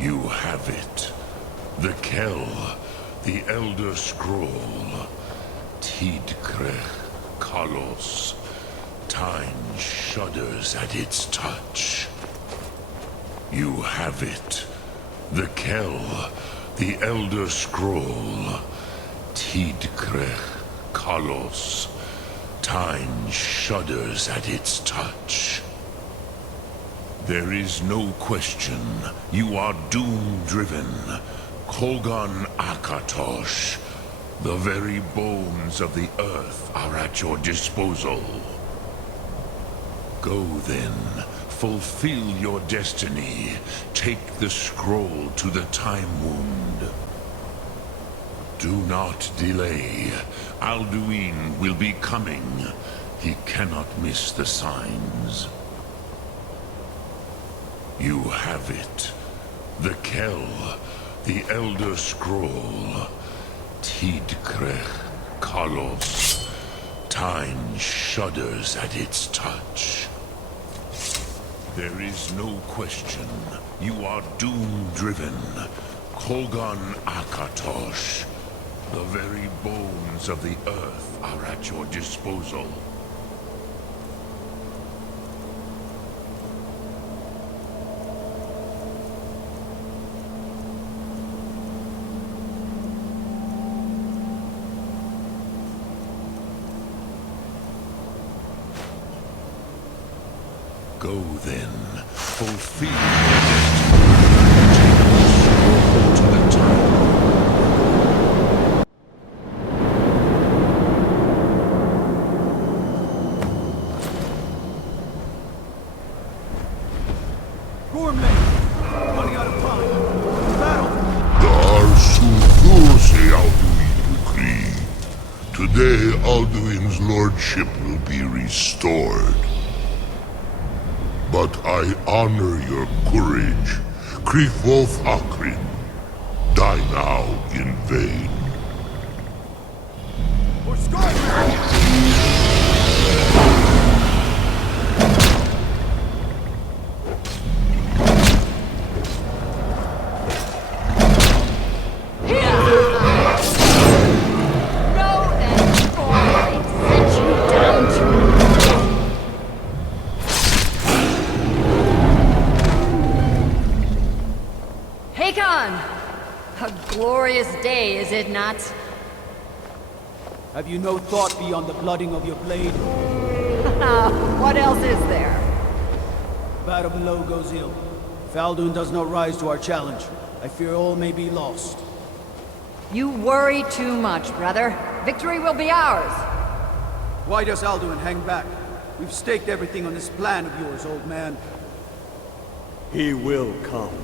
You have it. The Kell, the Elder Scroll. Tidkrech Kalos. Time shudders at its touch. You have it. The Kell, the Elder Scroll. Tidkrech Kalos. Time shudders at its touch. There is no question. You are doom-driven. Kogan Akatosh. The very bones of the earth are at your disposal. Go then. Fulfill your destiny. Take the scroll to the Time Wound. Do not delay. Alduin will be coming. He cannot miss the signs. You have it. The Kell, the Elder Scroll. Tidkrech Kalos. Time shudders at its touch. There is no question. You are doom-driven. Kogan Akatosh. The very bones of the earth are at your disposal. Go then, fulfill your destiny. Take the scroll to the Time. Gourmet! Running out of time. Battle! Today, Alduin's lordship will be restored. But I honor your courage. Krief Wolf Akrin. Die now in vain. For Skyrim! A glorious day, is it not? Have you no thought beyond the blooding of your blade? What else is there? Battle below goes ill. If Alduin does not rise to our challenge, I fear all may be lost. You worry too much, brother. Victory will be ours. Why does Alduin hang back? We've staked everything on this plan of yours, old man. He will come.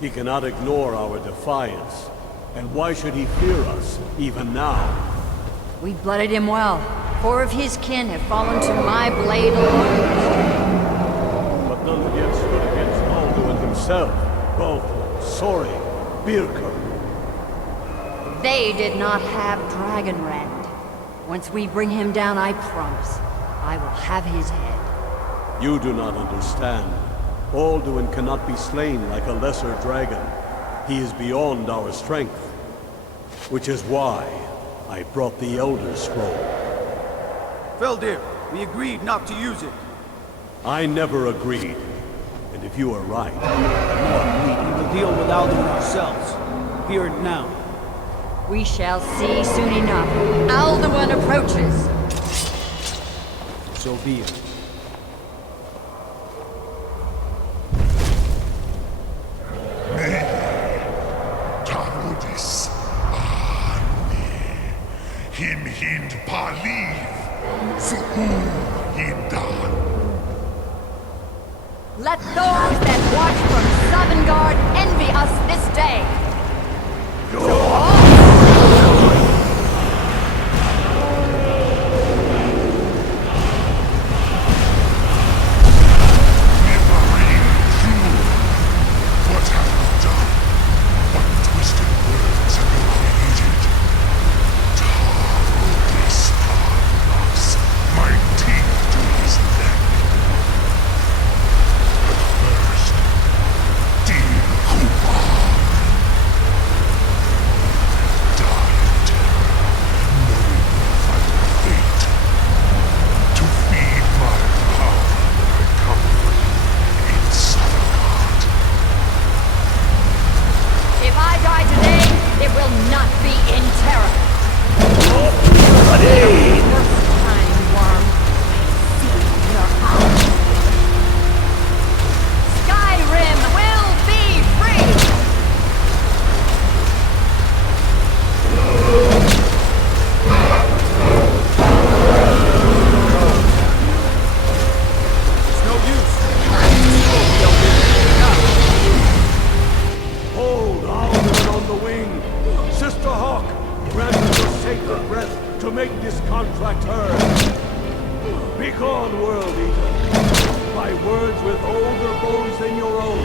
He cannot ignore our defiance. And why should he fear us, even now? We blooded him well. 4 of his kin have fallen to my blade alone. But none yet stood against Alduin himself. Both Sori, Birka. They did not have Dragonrend. Once we bring him down, I promise, I will have his head. You do not understand. Alduin cannot be slain like a lesser dragon. He is beyond our strength. Which is why I brought the Elder Scroll. Feldir, we agreed not to use it. I never agreed. And if you are right... We will deal with Alduin ourselves. Here and now. We shall see soon enough. Alduin approaches. So be it. Him hind paliv, su'u hindan. Let those that watch from Sovngarde envy us this day. Never-ending fool. What have you done? What twisted words have you created? My teeth to his neck. But first, dear Kupa. on, World Eater. By words with older bones than your own,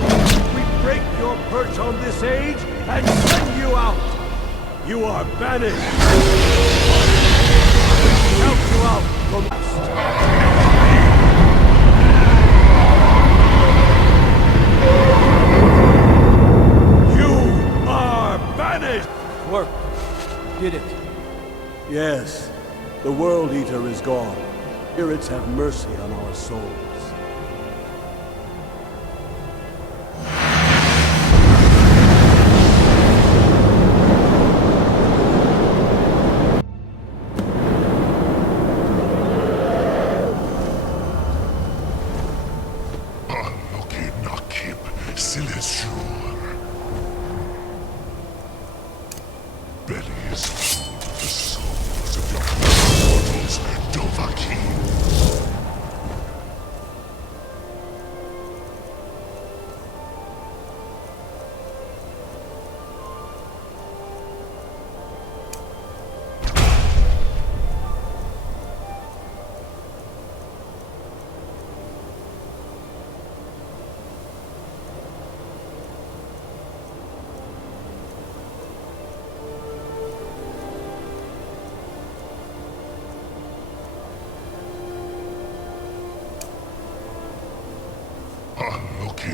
we break your perch on this age and send you out. You are banished. We shout you out from You are banished! Work. Did it. Yes, the World Eater is gone. Spirits have mercy on our souls. Belly is full of the souls of your mortals, Dovahkiin.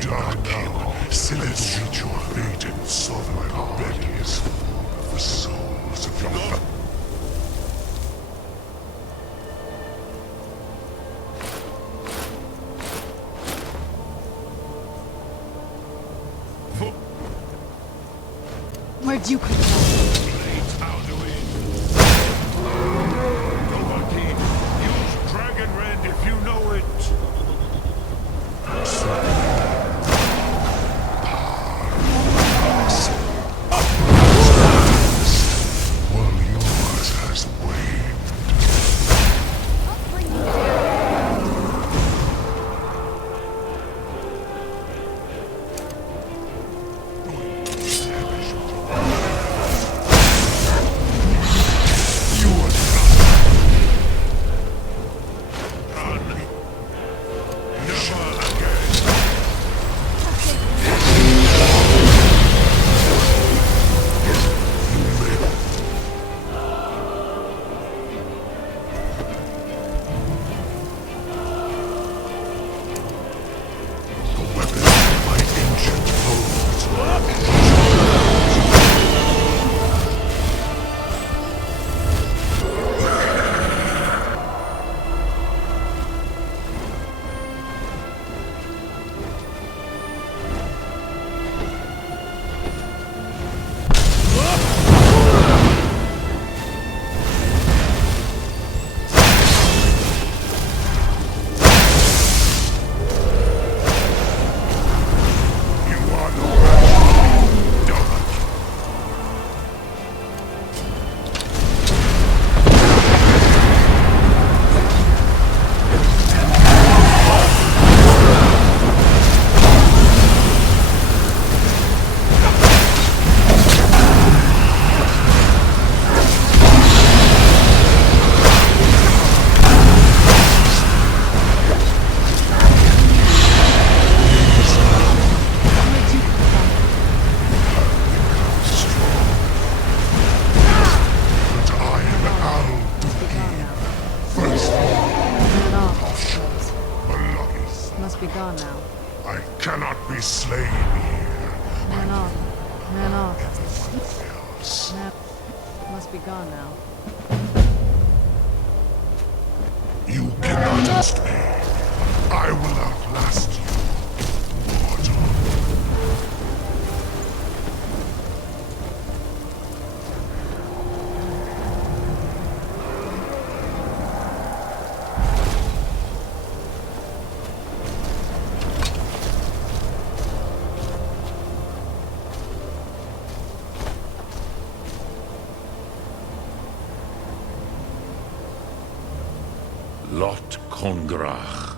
Dovahkiin, celebrate your fate and sovereign belly is full of the souls of your Where'd you come from? Late Alduin. Dovahkiin, use Dragon Rend if you know it. Well, yours has waned. I'll bring you down. You are Never again. the weapon of my ancient foes. You are the one, Dovahkiin. Where'd you come from? Strong. But I am Must be gone Al-Duveen. now. First Man off, I Tosh, suppose. Malakis. Must be gone now. I cannot be slain here. Man off. Man off. Everyone else. Man. Must be gone now. You cannot outlast me. I will outlast you, mortal. Lot Kongrach.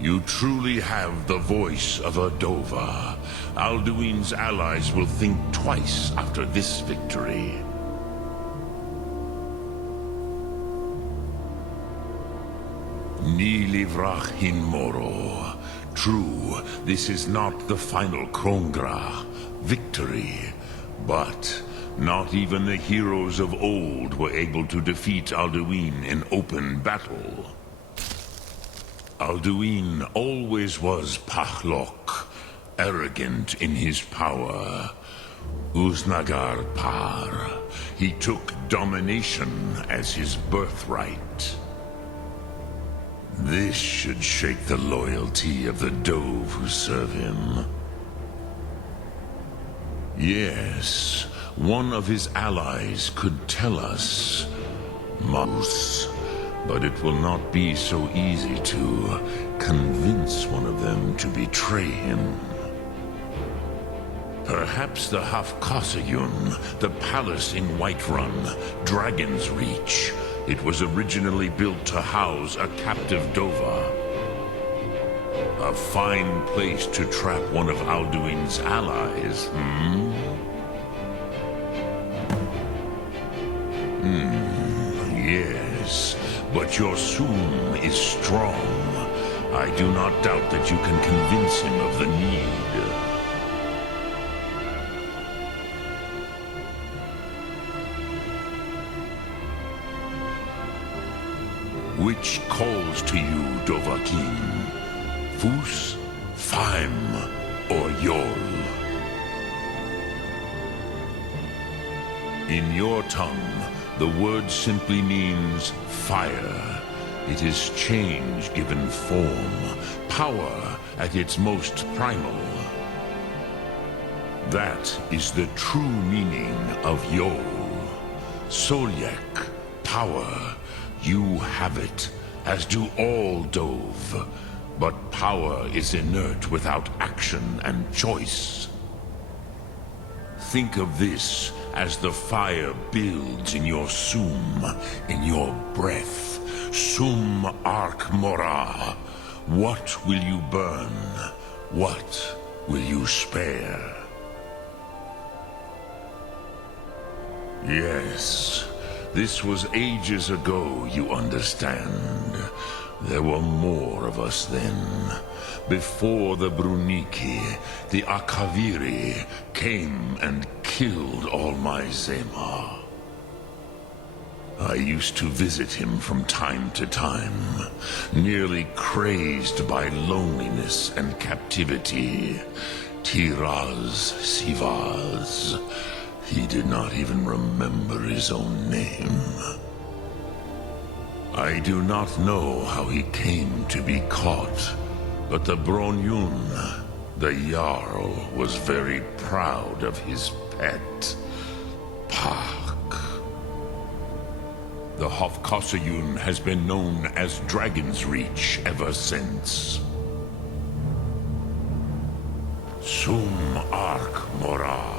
You truly have the voice of a Dova. Alduin's allies will think twice after this victory. Ni Dovahkiin Moro. True, this is not the final Krongra, victory, but not even the heroes of old were able to defeat Alduin in open battle. Alduin always was Pahlok, arrogant in his power. Uznagar Par. He took domination as his birthright. This should shake the loyalty of the Dove who serve him. Yes, one of his allies could tell us, Mouse, but it will not be so easy to convince one of them to betray him. Perhaps the Hafkosayun, the palace in Whiterun, Dragon's Reach. It was originally built to house a captive Dova. A fine place to trap one of Alduin's allies, Yes, but your Soom is strong. I do not doubt that you can convince him of the need. Which calls to you, Dovahkiin? Fus, Faim, or Yol? In your tongue, the word simply means fire. It is change given form, power at its most primal. That is the true meaning of Yol. Solyek, power. You have it, as do all Dove. But power is inert without action and choice. Think of this as the fire builds in your Soom, in your breath. Soom Ark Mora. What will you burn? What will you spare? Yes. This was ages ago, you understand. There were more of us then. Before the Bruniki, the Akaviri came and killed all my Zema. I used to visit him from time to time, nearly crazed by loneliness and captivity. Tiraz Sivaz. He did not even remember his own name. I do not know how he came to be caught, but the Bronyun, the Jarl, was very proud of his pet, Pak. The Hafkosayun has been known as Dragon's Reach ever since. Soom Ark Mora.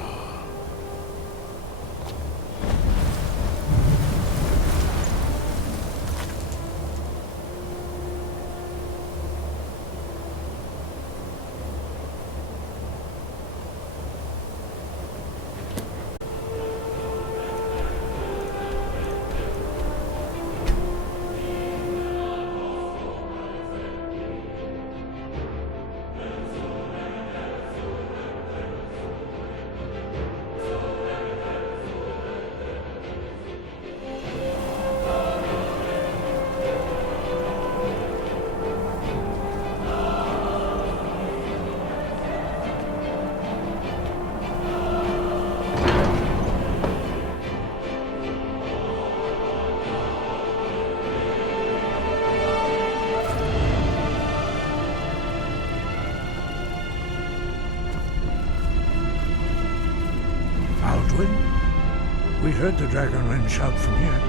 We heard the Dragonland shout from here.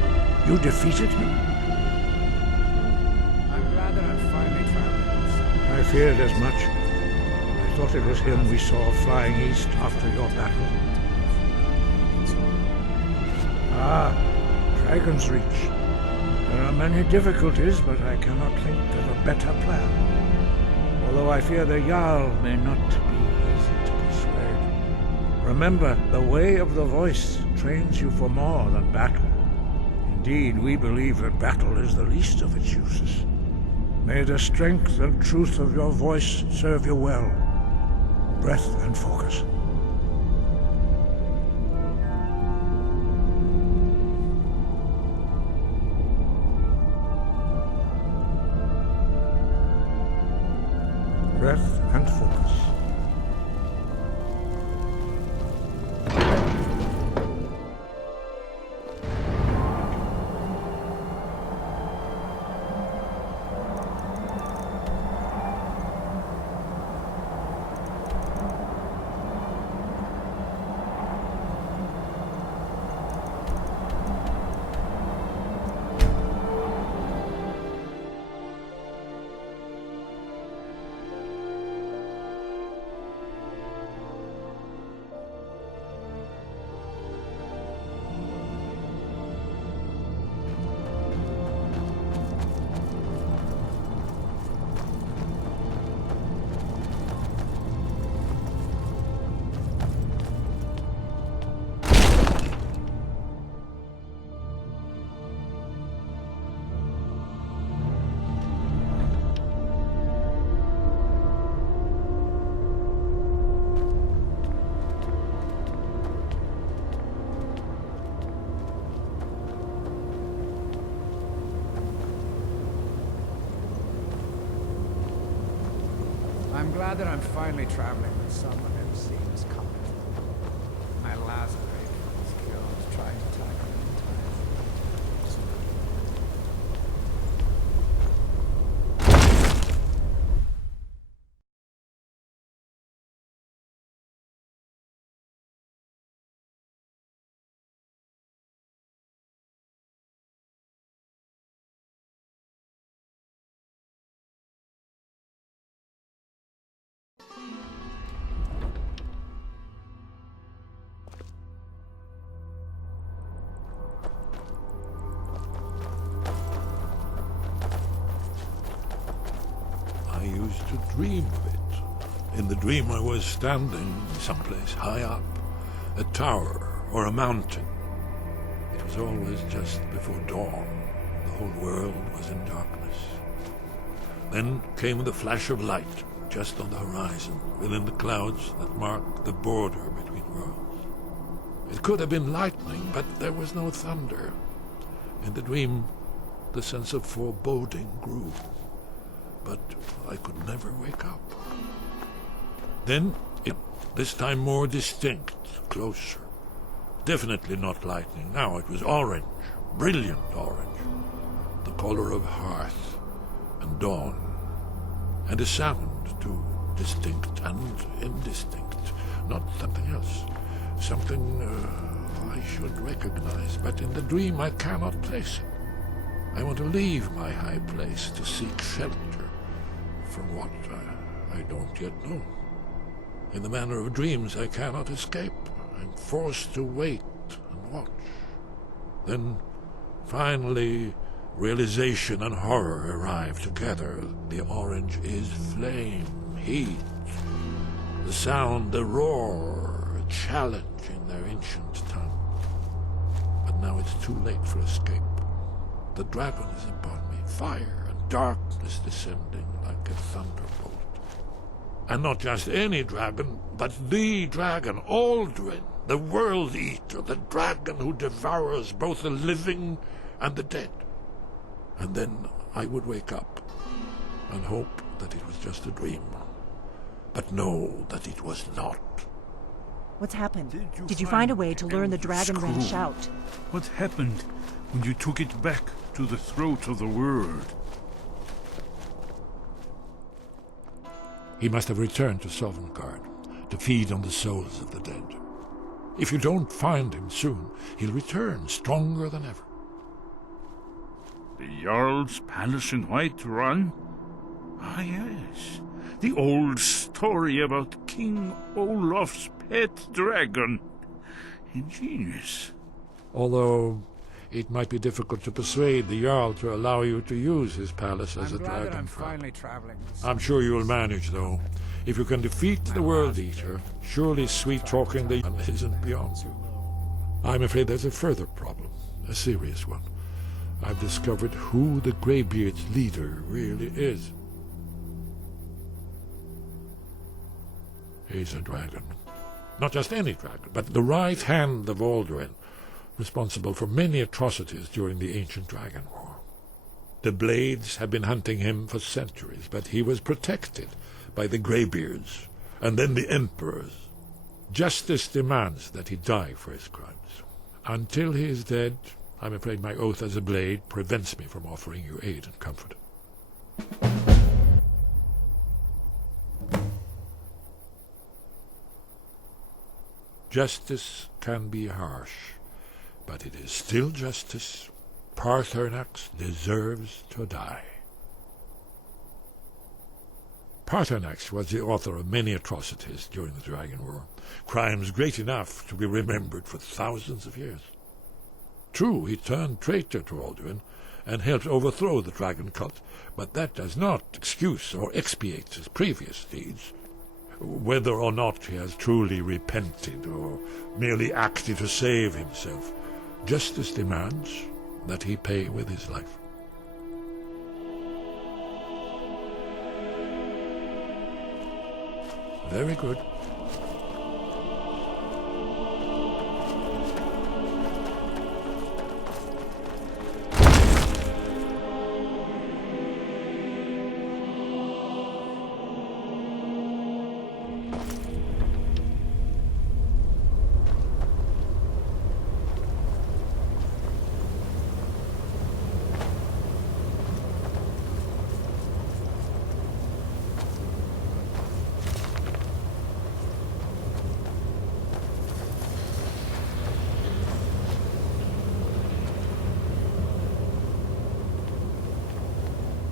You defeated him? I'm glad that I'm finally traveling this. I feared as much. I thought it was him we saw flying east after your battle. Ah, Dragon's Reach. There are many difficulties, but I cannot think of a better plan. Although I fear the Jarl may not be easy to persuade. Remember, the way of the voice trains you for more than battle. Indeed, we believe that battle is the least of its uses. May the strength and truth of your voice serve you well. Breath and focus. Breath and focus. I'm glad that I'm finally traveling with someone who seems competent. My last break was killed trying to tackle an entire I used to dream of it. In the dream I was standing someplace high up, a tower or a mountain. It was always just before dawn. The whole world was in darkness. Then came the flash of light, just on the horizon, within the clouds that marked the border between worlds. It could have been lightning, but there was no thunder. In the dream, the sense of foreboding grew. But I could never wake up. Then, this time more distinct, closer. Definitely not lightning. Now it was orange, brilliant orange. The color of hearth and dawn. And a sound, too, distinct and indistinct. Not something else. Something I should recognize, but in the dream I cannot place it. I want to leave my high place to seek shelter from what I don't yet know. In the manner of dreams, I cannot escape. I'm forced to wait and watch. Then, finally, realization and horror arrive together. The orange is flame, heat. The sound, the roar, a challenge in their ancient tongue. But now it's too late for escape. The dragon is upon me, fire and darkness descending like a thunderbolt. And not just any dragon, but the dragon, Aldrin, the World Eater, the dragon who devours both the living and the dead. And then I would wake up and hope that it was just a dream, but know that it was not. What's happened? Did you find a way to learn the Dragon Wren shout? What happened when you took it back to the throat of the world? He must have returned to Sovngarde to feed on the souls of the dead. If you don't find him soon, he'll return stronger than ever. The Jarl's palace in Whiterun? Ah, yes. The old story about King Olaf's pet dragon. Ingenious. Although it might be difficult to persuade the Jarl to allow you to use his palace as a I'm glad that dragon I'm farm. finally traveling. I'm sure you'll manage, though. If you can defeat the World Eater, surely sweet-talking the isn't beyond you. I'm afraid there's a further problem, a serious one. I've discovered who the Greybeard's leader really is. He's a dragon. Not just any dragon, but the right hand of Alduin, responsible for many atrocities during the Ancient Dragon War. The Blades have been hunting him for centuries, but he was protected by the Greybeards, and then the Emperors. Justice demands that he die for his crimes. Until he is dead, I'm afraid my oath as a Blade prevents me from offering you aid and comfort. Justice can be harsh, but it is still justice. Paarthurnax deserves to die. Paarthurnax was the author of many atrocities during the Dragon War, crimes great enough to be remembered for thousands of years. True, he turned traitor to Alduin and helped overthrow the dragon cult, but that does not excuse or expiate his previous deeds. Whether or not he has truly repented or merely acted to save himself, justice demands that he pay with his life. Very good.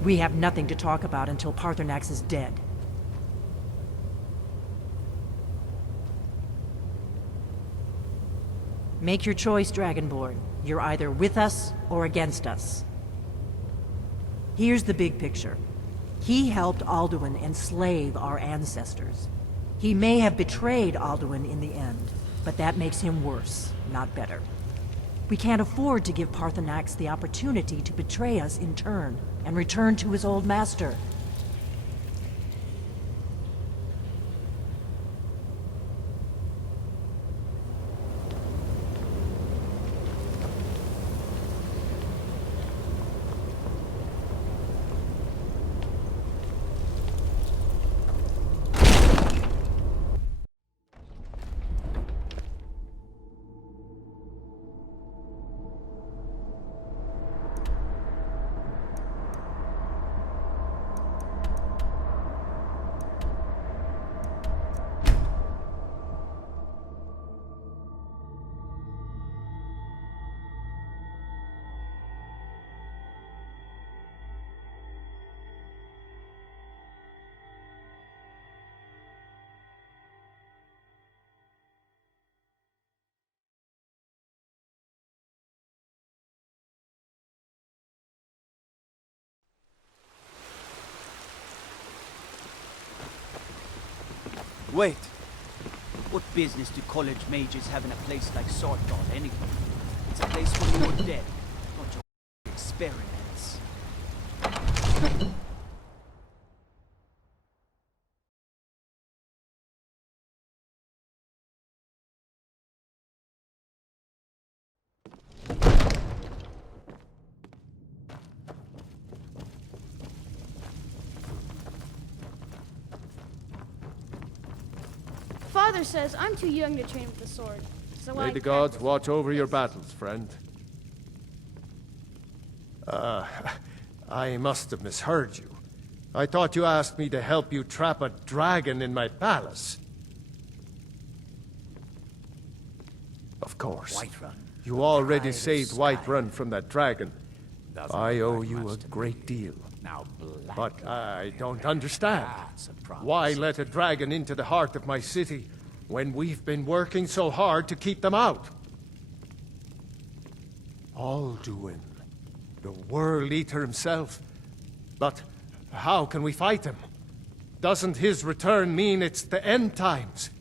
We have nothing to talk about until Paarthurnax is dead. Make your choice, Dragonborn. You're either with us or against us. Here's the big picture. He helped Alduin enslave our ancestors. He may have betrayed Alduin in the end, but that makes him worse, not better. We can't afford to give Paarthurnax the opportunity to betray us in turn and return to his old master. Wait. What business do college mages have in a place like Swordgard anyway? It's a place for your dead, not your experiments. Father says I'm too young to train with the sword, so May the gods watch over your battles, friend. I must have misheard you. I thought you asked me to help you trap a dragon in my palace. Of course. Whiterun. You already saved Whiterun from that dragon. I owe you a great deal. But I don't understand. Why let a dragon into the heart of my city when we've been working so hard to keep them out? Alduin, the World Eater himself. But how can we fight him? Doesn't his return mean it's the end times?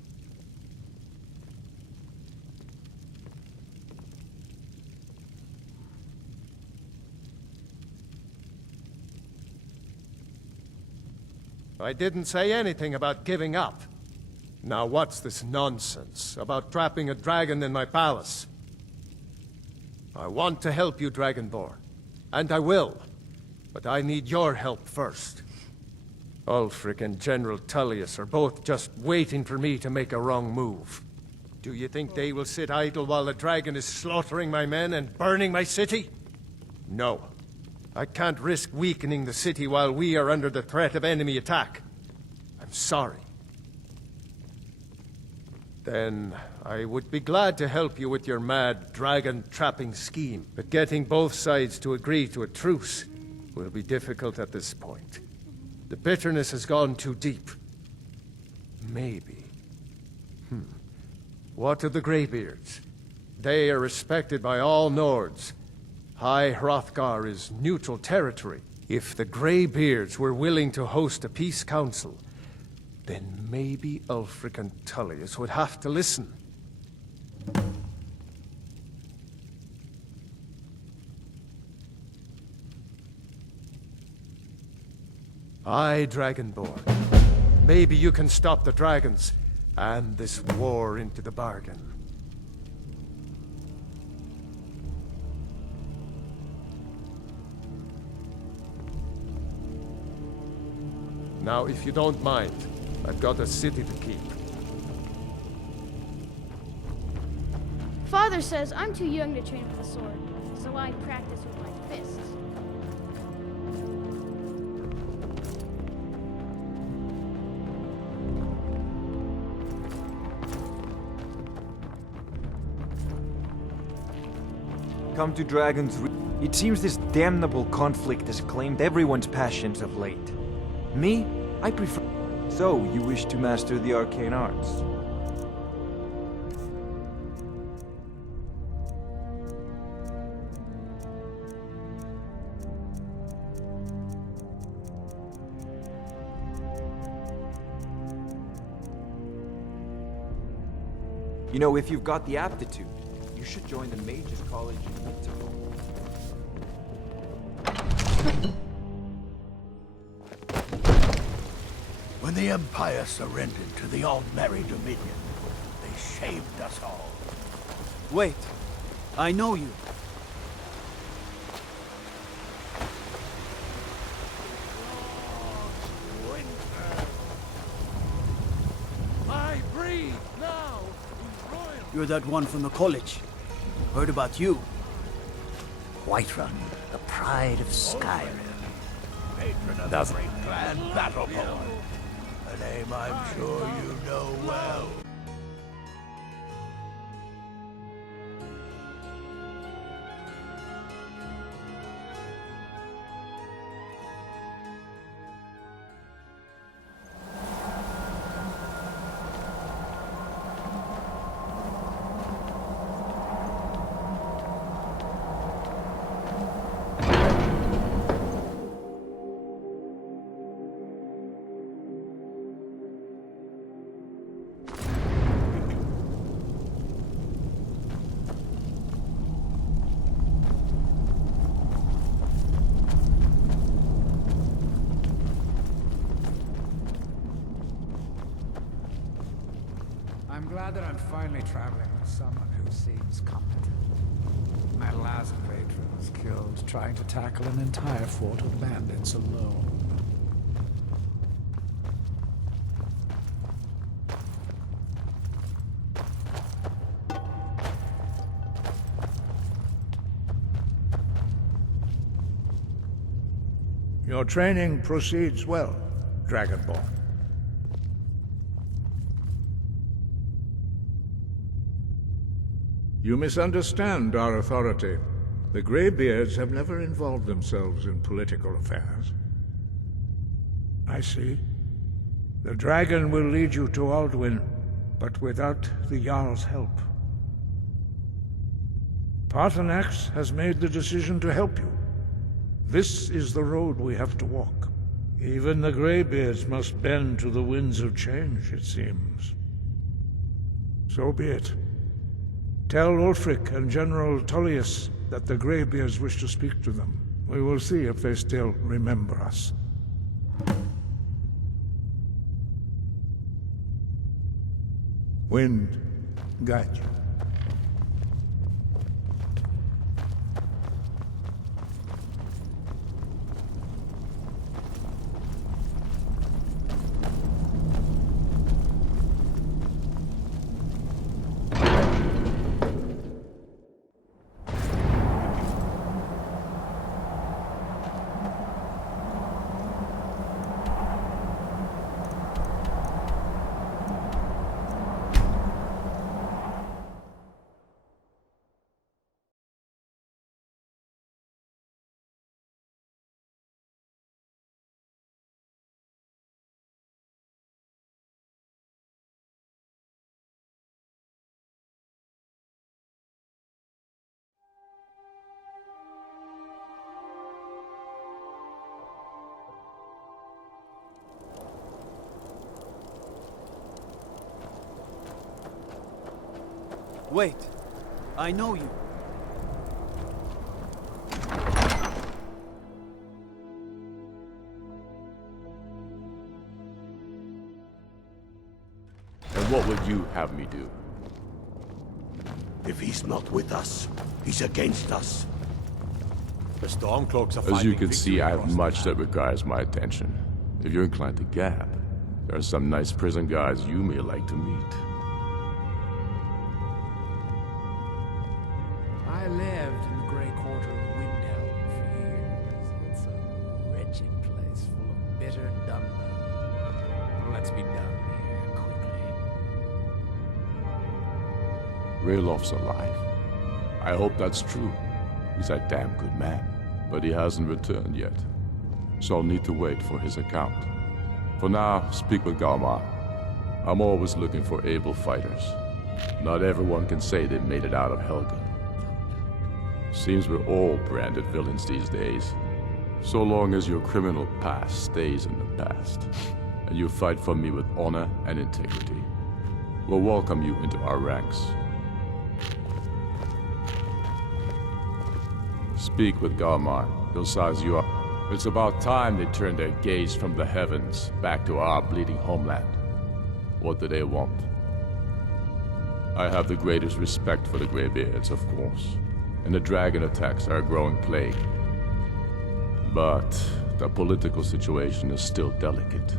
I didn't say anything about giving up. Now what's this nonsense about trapping a dragon in my palace? I want to help you, Dragonborn. And I will. But I need your help first. Ulfric and General Tullius are both just waiting for me to make a wrong move. Do you think they will sit idle while the dragon is slaughtering my men and burning my city? No. I can't risk weakening the city while we are under the threat of enemy attack. I'm sorry. Then I would be glad to help you with your mad dragon-trapping scheme, but getting both sides to agree to a truce will be difficult at this point. The bitterness has gone too deep. Maybe. What of the Greybeards? They are respected by all Nords. High Hrothgar is neutral territory. If the Greybeards were willing to host a peace council, then maybe Ulfric and Tullius would have to listen. Aye, Dragonborn. Maybe you can stop the dragons, and this war into the bargain. Now, if you don't mind, I've got a city to keep. Father says I'm too young to train with the sword, so I practice with my fists. Come to Dragon's Reach. It seems this damnable conflict has claimed everyone's passions of late. Me? I prefer... So, you wish to master the arcane arts? You know, if you've got the aptitude, you should join the Mages College in Winterhold. When the Empire surrendered to the Aldmeri Dominion, they shamed us all. Wait, I know you. I breathe now in royal... You're that one from the college. Heard about you. Whiterun, the pride of Skyrim. Patron of the great clan Battleborn. A name I'm sure you know well. I'm glad that I'm finally traveling with someone who seems competent. My last patron was killed trying to tackle an entire fort of bandits alone. Your training proceeds well, Dragonborn. You misunderstand our authority. The Greybeards have never involved themselves in political affairs. I see. The dragon will lead you to Alduin, but without the Jarl's help. Paarthurnax has made the decision to help you. This is the road we have to walk. Even the Greybeards must bend to the winds of change, it seems. So be it. Tell Ulfric and General Tullius that the Greybeards wish to speak to them. We will see if they still remember us. Wind, guide you. Wait, I know you. And what would you have me do? If he's not with us, he's against us. The Stormcloaks are As you finding can see, victory I have across the much land. that requires my attention. If you're inclined to gab, there are some nice prison guards you may like to meet. I lived in the Grey Quarter of Windhelm for years. It's a wretched place full of bitter dumber. Let's be done here quickly. Raylof's alive. I hope that's true. He's a damn good man, but he hasn't returned yet. So I'll need to wait for his account. For now, speak with Galmar. I'm always looking for able fighters. Not everyone can say they made it out of Helgen. Seems we're all branded villains these days. So long as your criminal past stays in the past, and you fight for me with honor and integrity, we'll welcome you into our ranks. Speak with Galmar. He'll size you up. It's about time they turned their gaze from the heavens back to our bleeding homeland. What do they want? I have the greatest respect for the Greybeards, of course, and the dragon attacks are a growing plague. But the political situation is still delicate.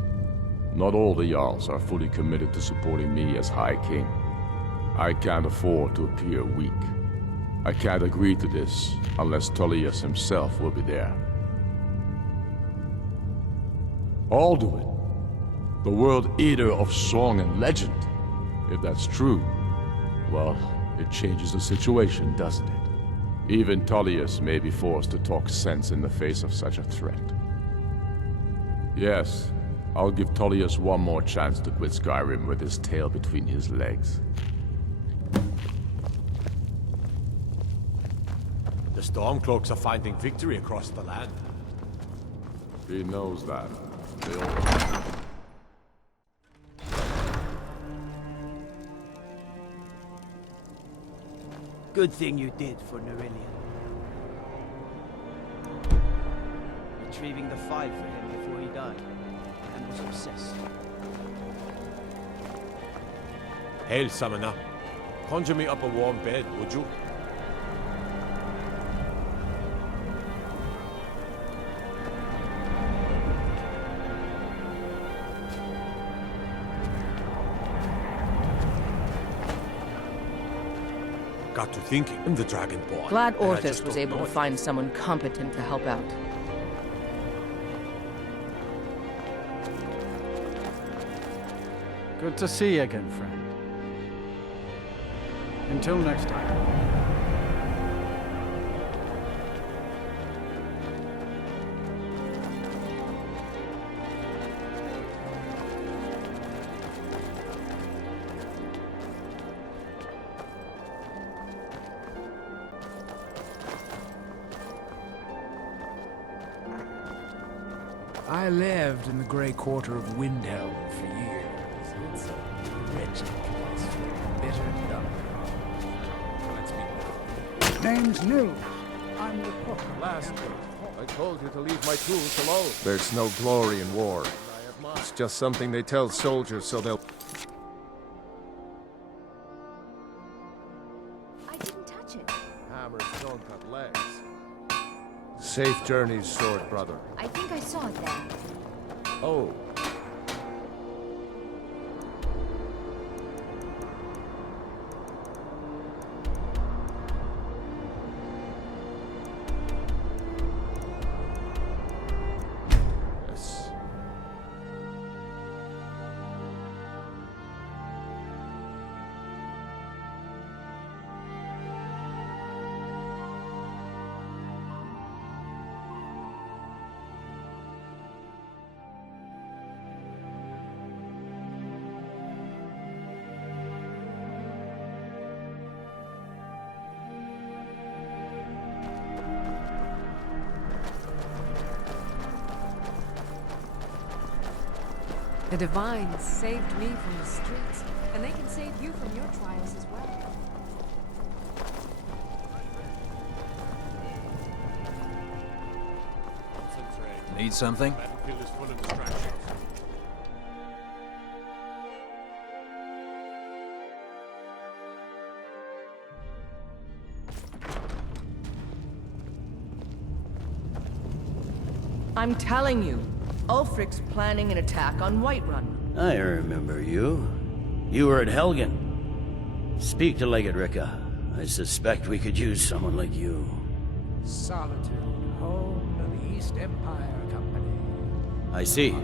Not all the Jarls are fully committed to supporting me as High King. I can't afford to appear weak. I can't agree to this unless Tullius himself will be there. Alduin, the world eater of song and legend. If that's true, well, it changes the situation, doesn't it? Even Tullius may be forced to talk sense in the face of such a threat. Yes, I'll give Tullius one more chance to quit Skyrim with his tail between his legs. The Stormcloaks are finding victory across the land. He knows that. They all... Good thing you did for Nerillion. Retrieving the file for him before he died, and was obsessed. Hail, Summoner. Conjure me up a warm bed, would you? Got to thinking, I'm the Dragonborn. Glad and I Orthus just was don't able know to it. find someone competent to help out. Good to see you again, friend. Until next time. I lived in the Grey Quarter of Windhelm for years. It's a wretched place full of bitter dumber. Let's be Name's Nils. I'm the cook. Last I told you to leave my tools alone. There's no glory in war. It's just something they tell soldiers so they'll... Safe journeys, sword brother. I think I saw it then. Oh. Yes. The Divines saved me from the streets, and they can save you from your trials as well. Need something? Battlefield is full of distractions. I'm telling you, Ulfric's planning an attack on Whiterun. I remember you. You were at Helgen. Speak to Legate Ricka. I suspect we could use someone like you. Solitude, home of the East Empire Company. I see.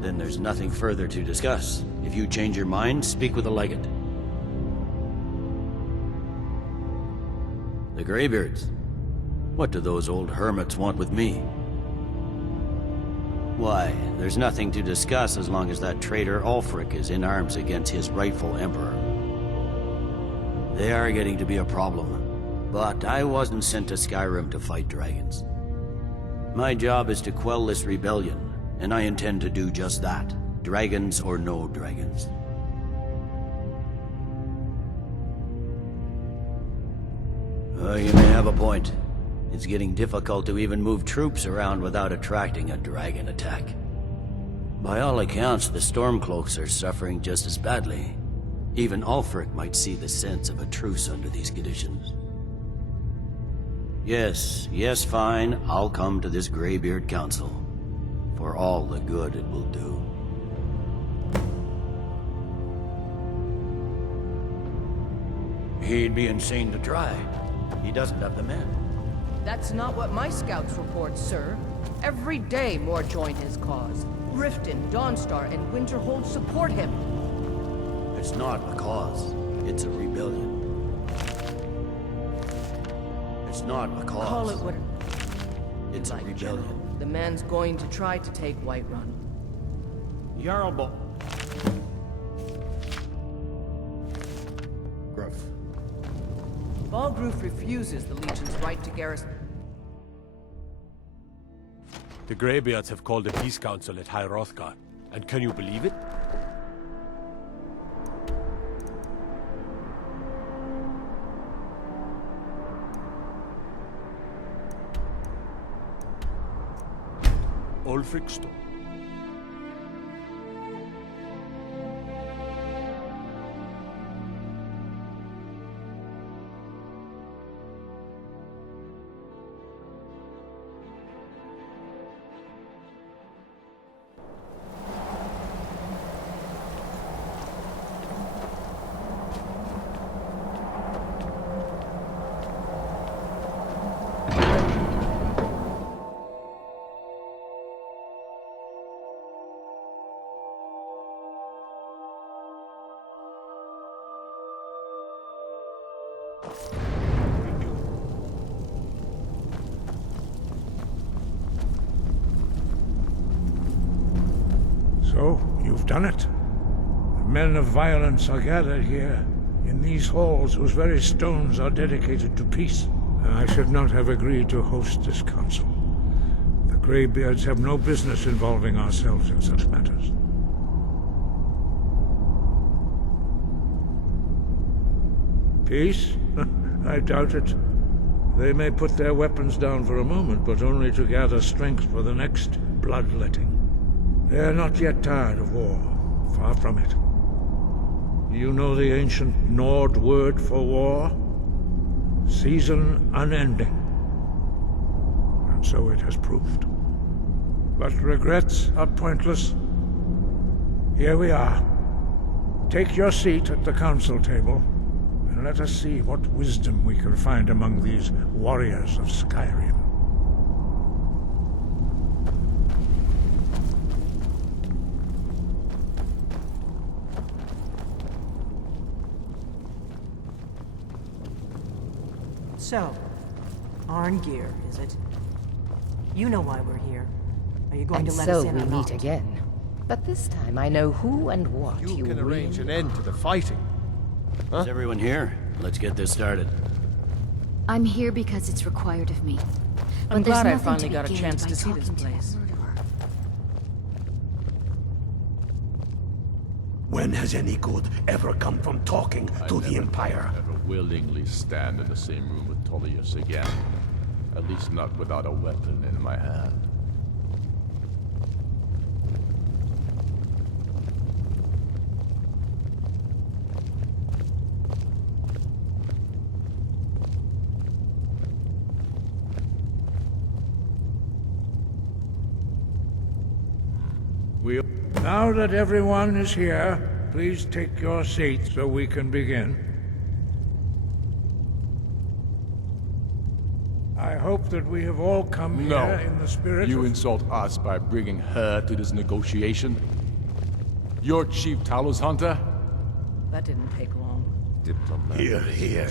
Then there's nothing further to discuss. If you change your mind, speak with the Legate. The Greybeards. What do those old hermits want with me? Why, there's nothing to discuss as long as that traitor Ulfric is in arms against his rightful emperor. They are getting to be a problem, but I wasn't sent to Skyrim to fight dragons. My job is to quell this rebellion, and I intend to do just that, dragons or no dragons. You may have a point. It's getting difficult to even move troops around without attracting a dragon attack. By all accounts, the Stormcloaks are suffering just as badly. Even Ulfric might see the sense of a truce under these conditions. Yes, fine. I'll come to this Greybeard Council. For all the good it will do. He'd be insane to try. He doesn't have the men. That's not what my scouts report, sir. Every day more join his cause. Riften, Dawnstar, and Winterhold support him. It's not a cause. It's a rebellion. It's not a cause. Call it what It's a rebellion. The man's going to try to take Whiterun. Jarlbo. Gruff. Balgruf refuses the Legion's right to garrison. The Greybeards have called a peace council at High Hrothgar, and can you believe it? Ulfric Storm. So, you've done it. The men of violence are gathered here, in these halls whose very stones are dedicated to peace. I should not have agreed to host this council. The Greybeards have no business involving ourselves in such matters. Peace? I doubt it. They may put their weapons down for a moment, but only to gather strength for the next bloodletting. They are not yet tired of war. Far from it. You know the ancient Nord word for war? Season unending. And so it has proved. But regrets are pointless. Here we are. Take your seat at the council table, and let us see what wisdom we can find among these warriors of Skyrim. So, Arngeir, is it? You know why we're here. Are you going And to let so us in we or meet not? again. But this time I know who and what you can arrange an end to the fighting. Huh? Is everyone here? Let's get this started. I'm here because it's required of me. I'm But there's glad I nothing finally to got a be chance gained to by see this talking to place. a murderer. When has any good ever come from talking to the Empire? I never willingly stand in the same room with Tullius again. At least not without a weapon in my hand. Now that everyone is here, please take your seats so we can begin. I hope that we have all come here in the spirit You of... insult us by bringing her to this negotiation? You're Chief Talos Hunter? That didn't take long. Hear, hear.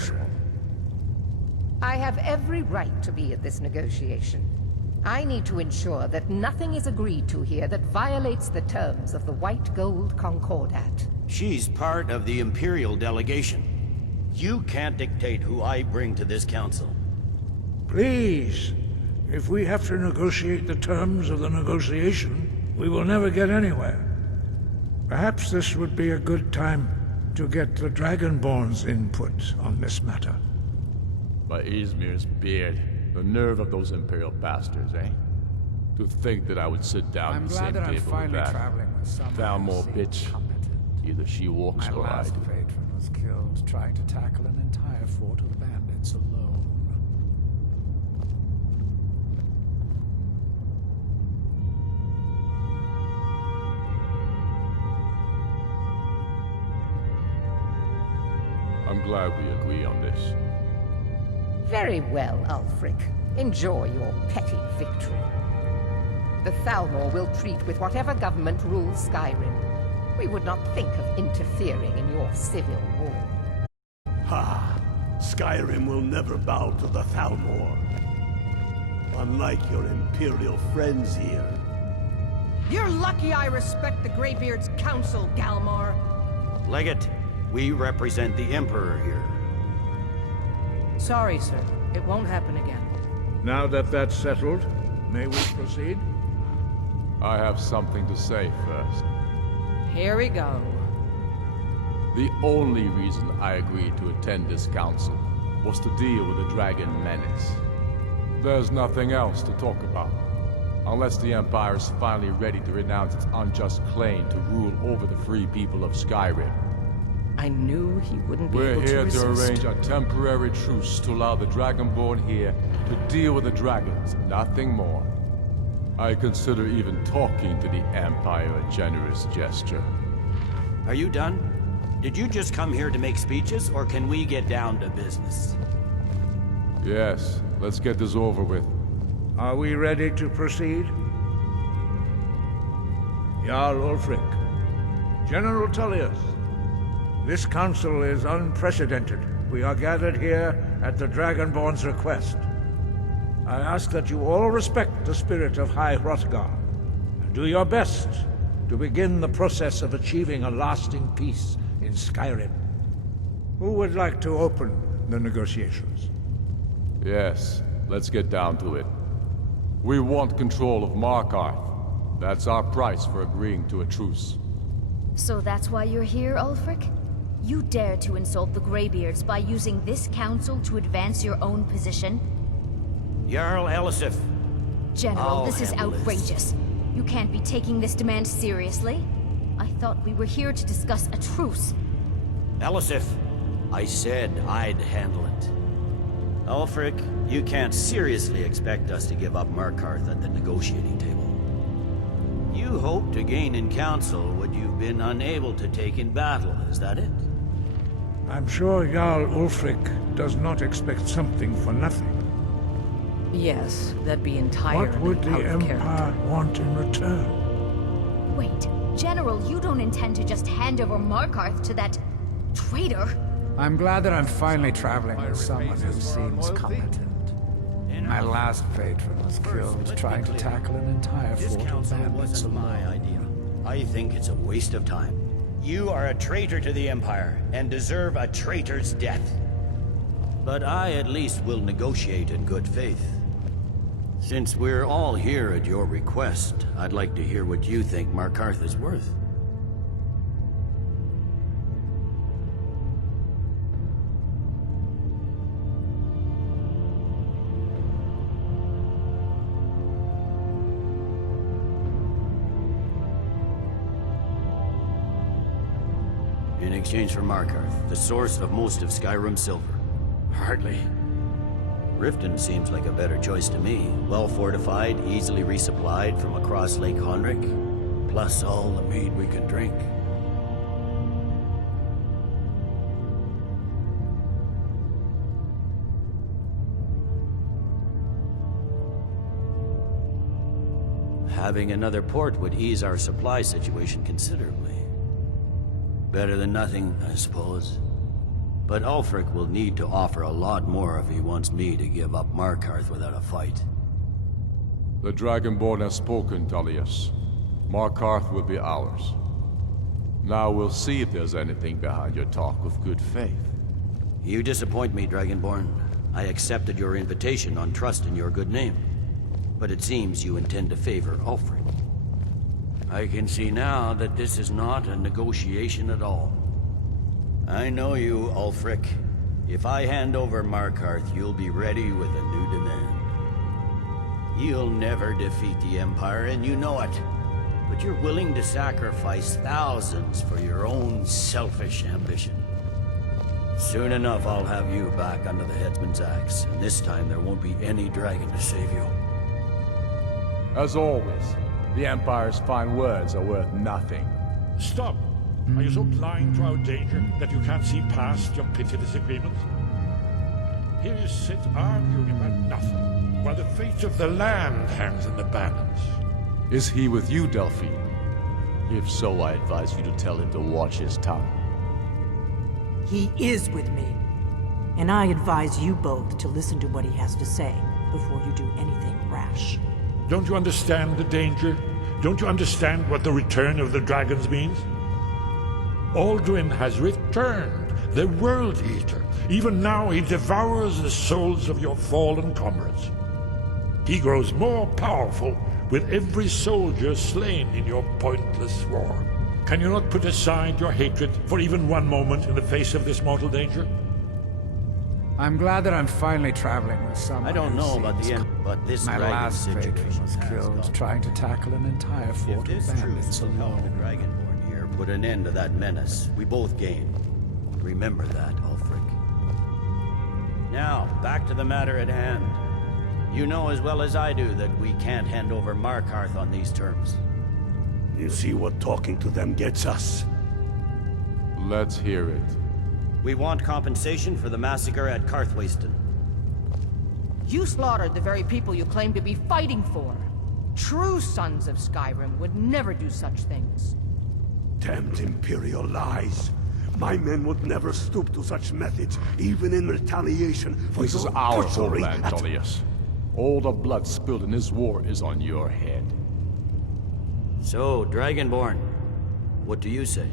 I have every right to be at this negotiation. I need to ensure that nothing is agreed to here that violates the terms of the White Gold Concordat. She's part of the Imperial delegation. You can't dictate who I bring to this council. Please, if we have to negotiate the terms of the negotiation, we will never get anywhere. Perhaps this would be a good time to get the Dragonborn's input on this matter. By Izmir's beard. The nerve of those Imperial bastards, eh? To think that I would sit down at the same glad that I'm table with finally that. traveling with someone Thalmor who seems bitch. competent. Either she walks My or I last do. patron was killed trying to tackle an entire fort of bandits alone. I'm glad we agree on this. Very well, Ulfric. Enjoy your petty victory. The Thalmor will treat with whatever government rules Skyrim. We would not think of interfering in your civil war. Ha! Skyrim will never bow to the Thalmor. Unlike your Imperial friends here. You're lucky I respect the Greybeard's counsel, Galmar. Legate, we represent the Emperor here. Sorry, sir. It won't happen again. Now that that's settled, may we proceed? I have something to say first. Here we go. The only reason I agreed to attend this council was to deal with the Dragon Menace. There's nothing else to talk about. Unless the Empire is finally ready to renounce its unjust claim to rule over the free people of Skyrim. I knew he wouldn't be We're able to here resist. to arrange a temporary truce to allow the Dragonborn here to deal with the dragons, nothing more. I consider even talking to the Empire a generous gesture. Are you done? Did you just come here to make speeches, or can we get down to business? Yes, let's get this over with. Are we ready to proceed? Jarl Ulfric, General Tullius, this council is unprecedented. We are gathered here at the Dragonborn's request. I ask that you all respect the spirit of High Hrothgar, and do your best to begin the process of achieving a lasting peace in Skyrim. Who would like to open the negotiations? Yes, let's get down to it. We want control of Markarth. That's our price for agreeing to a truce. So that's why you're here, Ulfric? You dare to insult the Greybeards by using this council to advance your own position? Jarl Elisif. General, I'll this is handle this. outrageous. You can't be taking this demand seriously. I thought we were here to discuss a truce. Elisif, I said I'd handle it. Ulfric, you can't seriously expect us to give up Markarth at the negotiating table. You hoped to gain in council what you've been unable to take in battle, is that it? I'm sure Jarl Ulfric does not expect something for nothing. Yes, that'd be entirely What would the out of Empire character. want in return? Wait, General, you don't intend to just hand over Markarth to that traitor? I'm glad that I'm finally traveling with someone who seems competent. My last patron was killed trying to tackle an entire This fort of council bandits wasn't my alone. idea. I think it's a waste of time. You are a traitor to the Empire, and deserve a traitor's death. But I at least will negotiate in good faith. Since we're all here at your request, I'd like to hear what you think Markarth is worth. In exchange for Markarth, the source of most of Skyrim's silver. Hardly. Riften seems like a better choice to me. Well fortified, easily resupplied from across Lake Honric, plus all the mead we can drink. Having another port would ease our supply situation considerably. Better than nothing, I suppose. But Ulfric will need to offer a lot more if he wants me to give up Markarth without a fight. The Dragonborn has spoken, Tullius. Markarth will be ours. Now we'll see if there's anything behind your talk of good faith. You disappoint me, Dragonborn. I accepted your invitation on trust in your good name. But it seems you intend to favor Ulfric. I can see now that this is not a negotiation at all. I know you, Ulfric. If I hand over Markarth, you'll be ready with a new demand. You'll never defeat the Empire, and you know it. But you're willing to sacrifice thousands for your own selfish ambition. Soon enough, I'll have you back under the headsman's axe, and this time there won't be any dragon to save you. As always, the Empire's fine words are worth nothing. Stop! Are you so blind to our danger that you can't see past your petty disagreements? Here you sit arguing about nothing, while the fate of the land hangs in the balance. Is he with you, Delphine? If so, I advise you to tell him to watch his tongue. He is with me. And I advise you both to listen to what he has to say before you do anything rash. Don't you understand the danger? Don't you understand what the return of the dragons means? Alduin has returned, the World Eater. Even now he devours the souls of your fallen comrades. He grows more powerful with every soldier slain in your pointless war. Can you not put aside your hatred for even one moment in the face of this mortal danger? I'm glad that I'm finally traveling with someone. I don't who know about the seems end, but this My dragon last patron situation was has killed gone. trying to tackle an entire fort If of this bandits truth will help the alone. Dragonborn here put an end to that menace, we both gain. Remember that, Ulfric. Now, back to the matter at hand. You know as well as I do that we can't hand over Markarth on these terms. You see what talking to them gets us? Let's hear it. We want compensation for the massacre at Karthwasten. You slaughtered the very people you claim to be fighting for. True sons of Skyrim would never do such things. Damned Imperial lies. My men would never stoop to such methods, even in retaliation for This is your our butchery homeland, at- Tullius. All the blood spilled in this war is on your head. So, Dragonborn, what do you say?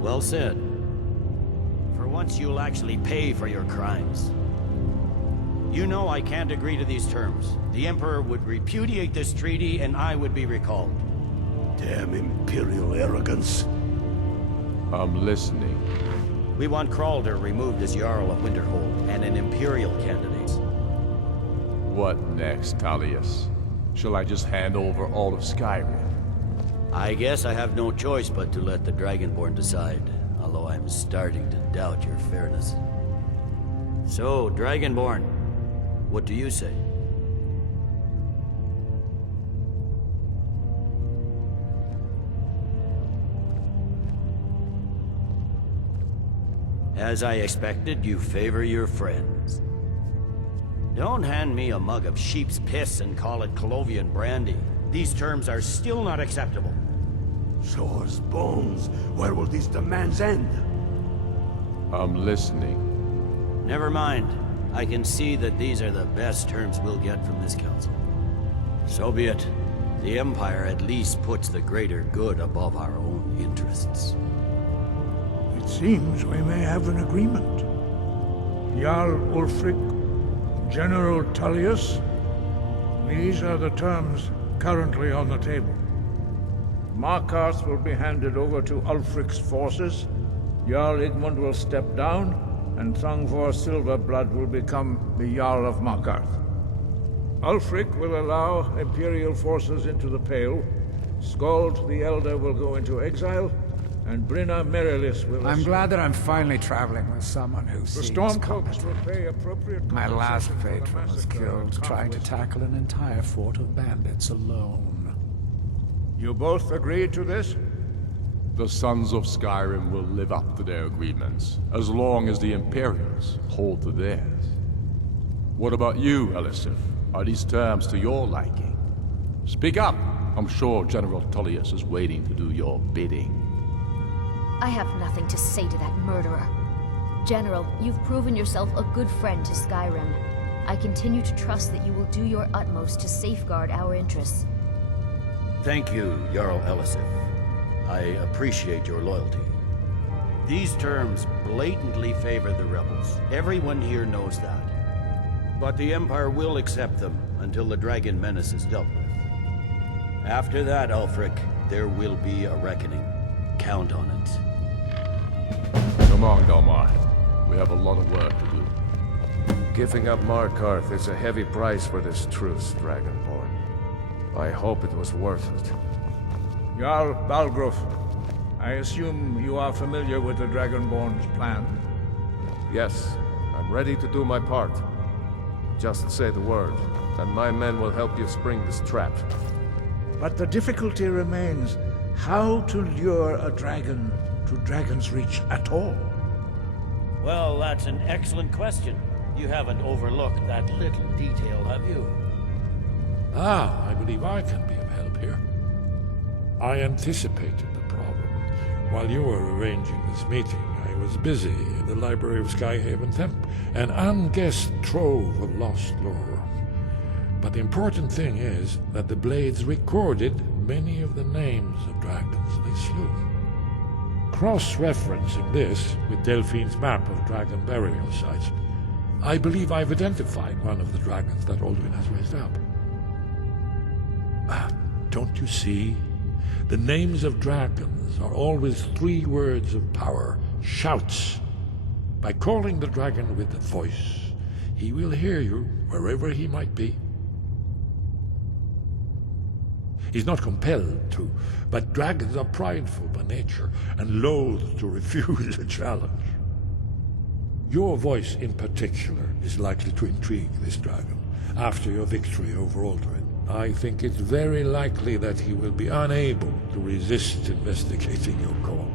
Well said. For once you'll actually pay for your crimes. You know I can't agree to these terms. The Emperor would repudiate this treaty and I would be recalled. Damn Imperial arrogance. I'm listening. We want Kralder removed as Jarl of Winterhold and an Imperial candidate. What next, Tullius? Shall I just hand over all of Skyrim? I guess I have no choice but to let the Dragonborn decide, although I'm starting to doubt your fairness. So, Dragonborn, what do you say? As I expected, you favor your friends. Don't hand me a mug of sheep's piss and call it Colovian brandy. These terms are still not acceptable. Shores, bones, where will these demands end? I'm listening. Never mind. I can see that these are the best terms we'll get from this council. So be it. The Empire at least puts the greater good above our own interests. It seems we may have an agreement. Jarl Ulfric, General Tullius, these are the terms currently on the table. Markarth will be handed over to Ulfric's forces, Jarl Igmund will step down, and Thangvor Silverblood will become the Jarl of Markarth. Ulfric will allow Imperial forces into the Pale, Skald the Elder will go into exile, and Brinna Merilis will... I'm glad that I'm finally traveling with someone who sees The Stormcloaks will pay appropriate... My last patron was killed trying to tackle an entire fort of bandits alone. You both agreed to this? The Sons of Skyrim will live up to their agreements, as long as the Imperials hold to theirs. What about you, Elisif? Are these terms to your liking? Speak up! I'm sure General Tullius is waiting to do your bidding. I have nothing to say to that murderer. General, you've proven yourself a good friend to Skyrim. I continue to trust that you will do your utmost to safeguard our interests. Thank you, Jarl Elisif. I appreciate your loyalty. These terms blatantly favor the rebels. Everyone here knows that. But the Empire will accept them until the Dragon Menace is dealt with. After that, Ulfric, there will be a reckoning. Count on it. Come on, Galmar. We have a lot of work to do. Giving up Markarth is a heavy price for this truce, Dragonborn. I hope it was worth it. Jarl Balgruuf, I assume you are familiar with the Dragonborn's plan? Yes, I'm ready to do my part. Just say the word, and my men will help you spring this trap. But the difficulty remains how to lure a dragon to Dragon's Reach at all. Well, that's an excellent question. You haven't overlooked that little detail, have you? I believe I can be of help here. I anticipated the problem. While you were arranging this meeting, I was busy in the library of Skyhaven Temp, an unguessed trove of lost lore. But the important thing is that the Blades recorded many of the names of dragons they slew. Cross-referencing this with Delphine's map of dragon burial sites, I believe I've identified one of the dragons that Alduin has raised up. Don't you see? The names of dragons are always 3 words of power, shouts. By calling the dragon with a voice, he will hear you wherever he might be. He's not compelled to, but dragons are prideful by nature and loath to refuse a challenge. Your voice in particular is likely to intrigue this dragon after your victory over Alduin. I think it's very likely that he will be unable to resist investigating your call.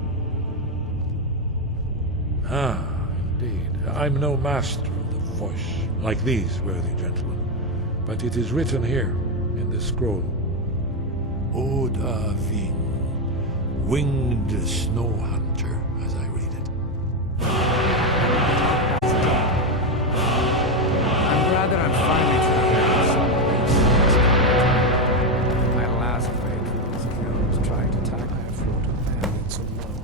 Indeed. I'm no master of the voice, like these worthy gentlemen, but it is written here in this scroll. Dovahkiin, winged snow hunter, as I read it. I'm glad that I'm finally traveling with someone who sees. My last patron was killed trying to tackle a fort of bandits alone.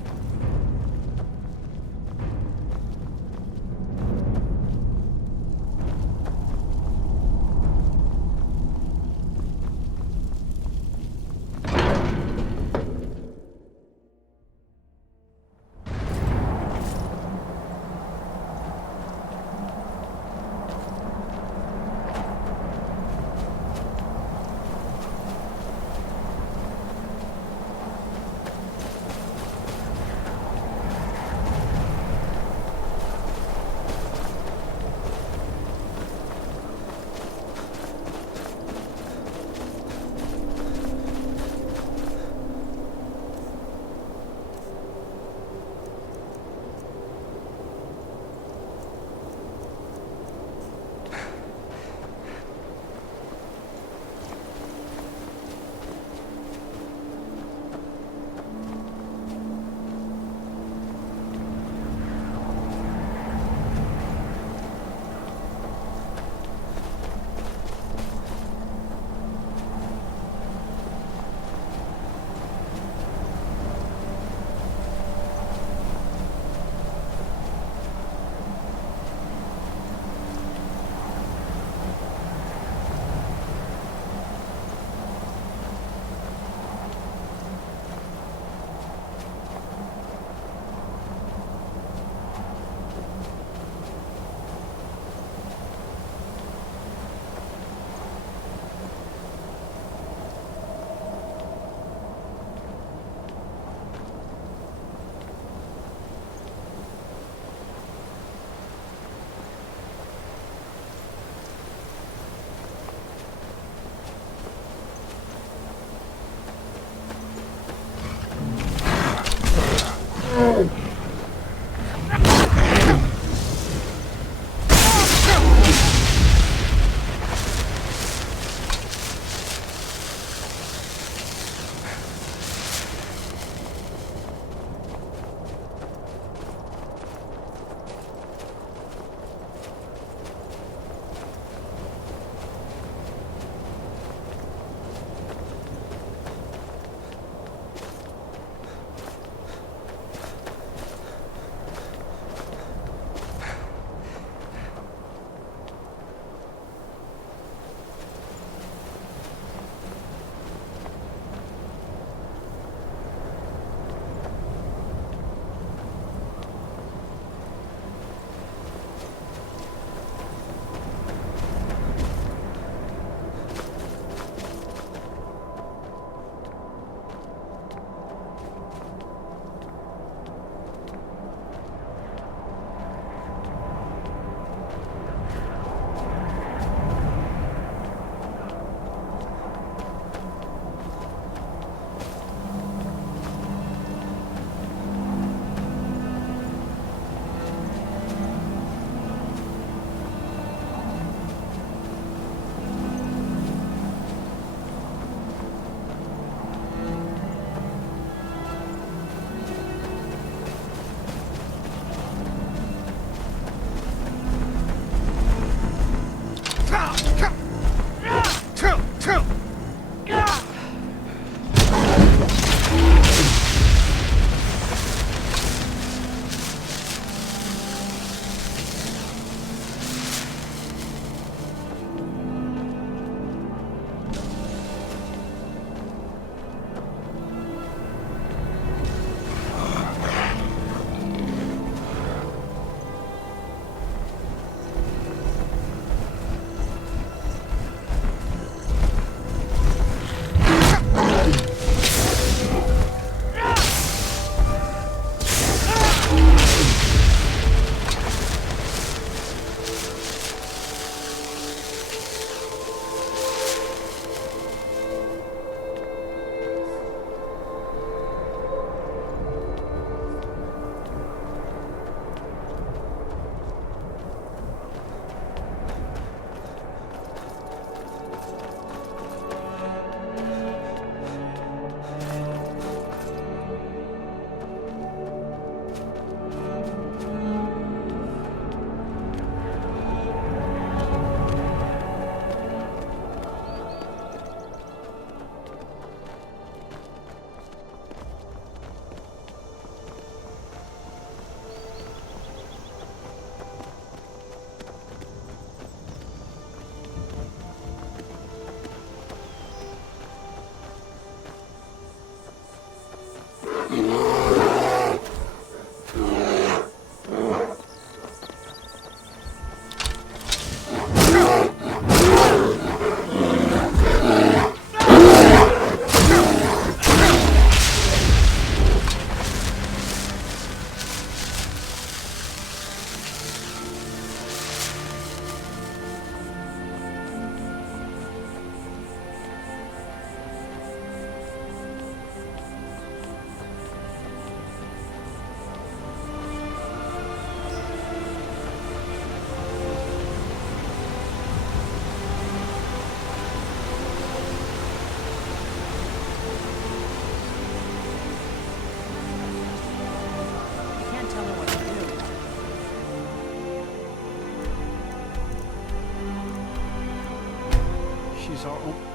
is our own...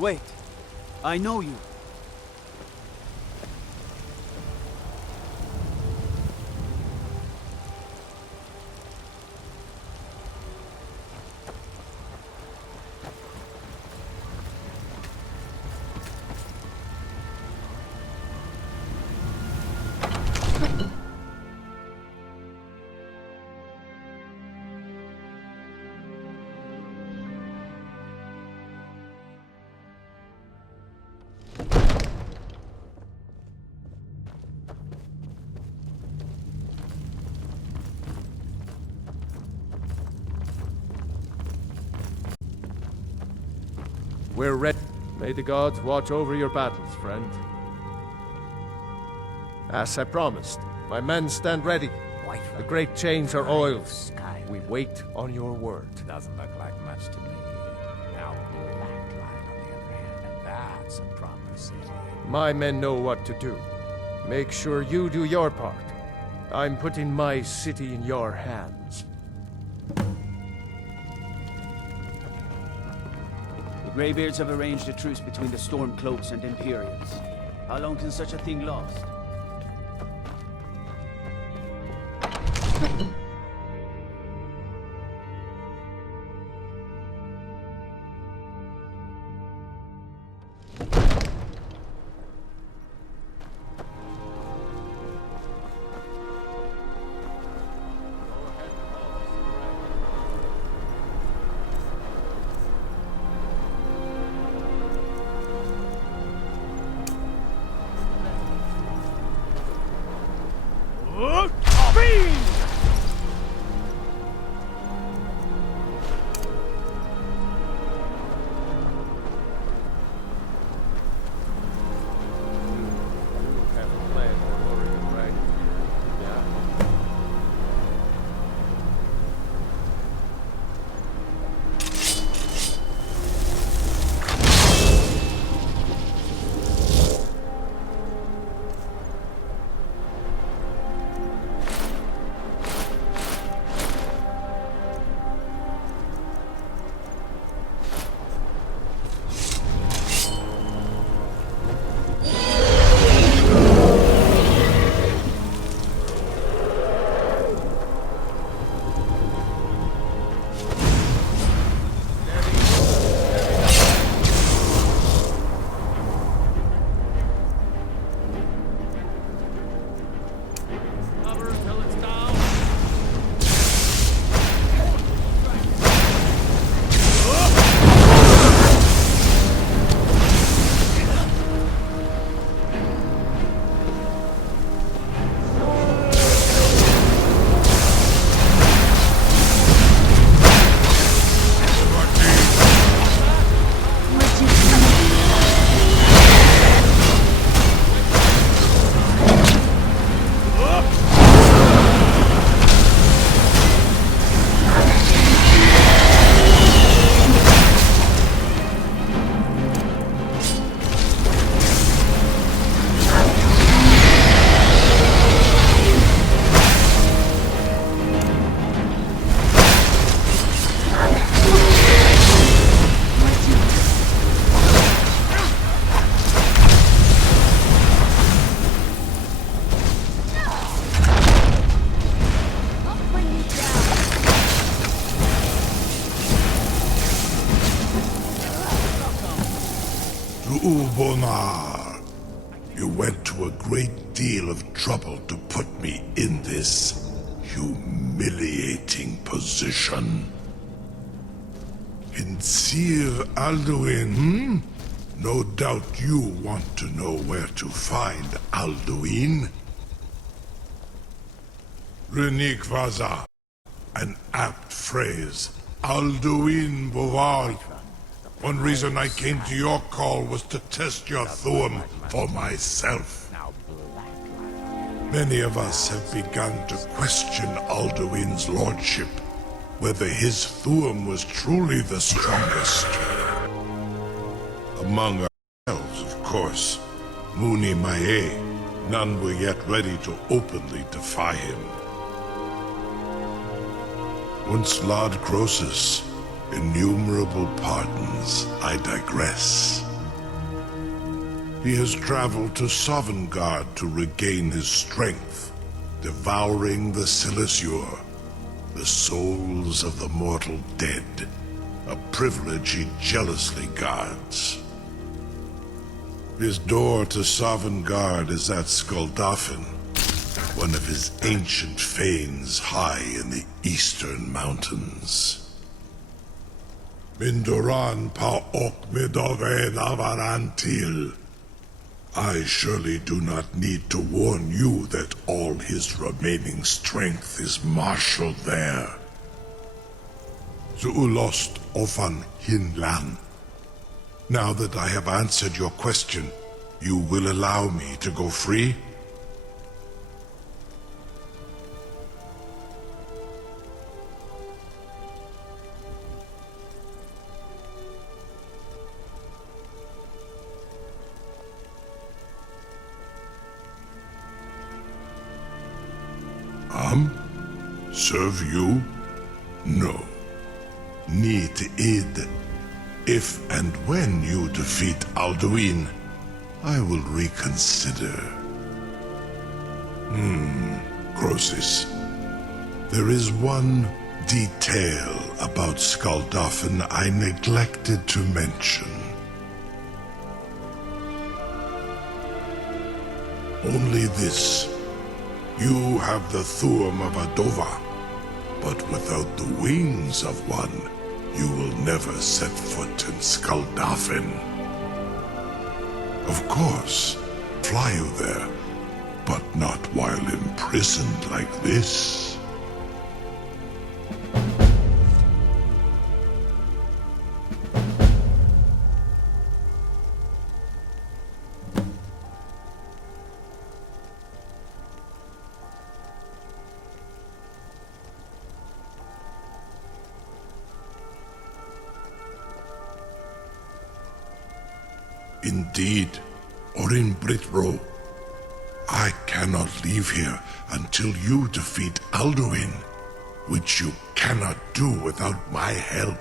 Wait, I know you. We're ready. May the gods watch over your battles, friend. As I promised, my men stand ready. The great chains are oiled. We wait on your word. Doesn't look like much to me. Now, Blackline, on the other hand, that's a proper city. My men know what to do. Make sure you do your part. I'm putting my city in your hands. The Greybeards have arranged a truce between the Stormcloaks and Imperials. How long can such a thing last? Ubonar, you went to a great deal of trouble to put me in this humiliating position. Sincere Alduin, No doubt you want to know where to find Alduin. Renikvaza, an apt phrase. Alduin Boval. One reason I came to your call was to test your Thuum for myself. Many of us have begun to question Alduin's lordship, whether his Thuum was truly the strongest. Among ourselves, of course, Muni Mae, none were yet ready to openly defy him. Once Lord Croesus, innumerable pardons, I digress. He has traveled to Sovngarde to regain his strength, devouring the Silesure, the souls of the mortal dead, a privilege he jealously guards. His door to Sovngarde is at Skuldafn, one of his ancient fanes high in the eastern mountains. Mindoran pa ok midoven avarantil. I surely do not need to warn you that all his remaining strength is marshaled there. Zuulost ofan hinlan. Now that I have answered your question, you will allow me to go free? Serve you? No. Need aid. If and when you defeat Alduin, I will reconsider. Croesus. There is one detail about Skuldafn I neglected to mention. Only this. You have the Thuum of a Dova, but without the wings of one, you will never set foot in Skuldafn. Of course, fly you there, but not while imprisoned like this. Indeed, or in Britro. I cannot leave here until you defeat Alduin, which you cannot do without my help.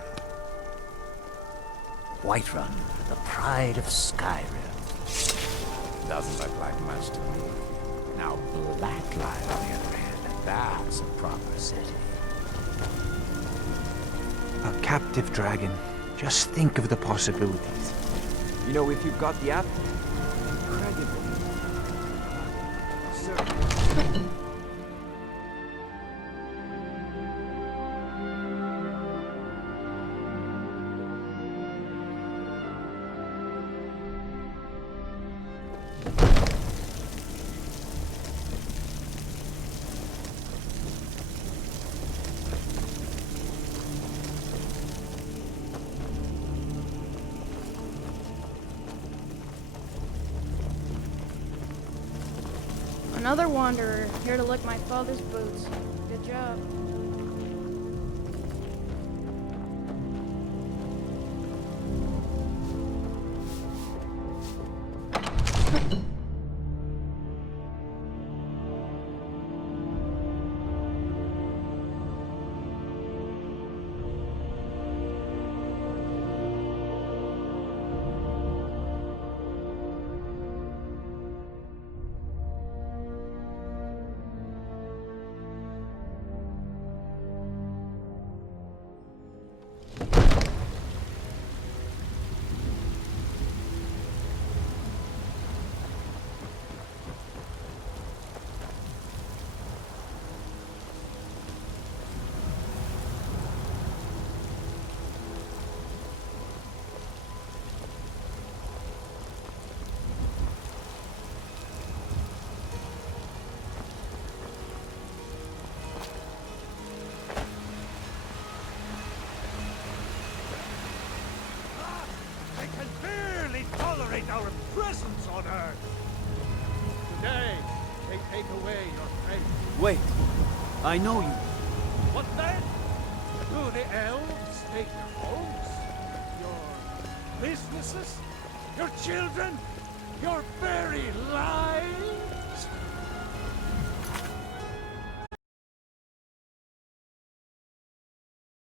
Whiterun, the pride of Skyrim. Doesn't look like much to me. Now Blacklight, on the other hand, that's a proper city. A captive dragon. Just think of the possibilities. You know, if you've got the app, incredible. Sir. Another wanderer, here to lick my father's boots. Good job. take away your friend. Wait. I know you. What then? Do the elves take your homes? Your businesses? Your children? Your very lives?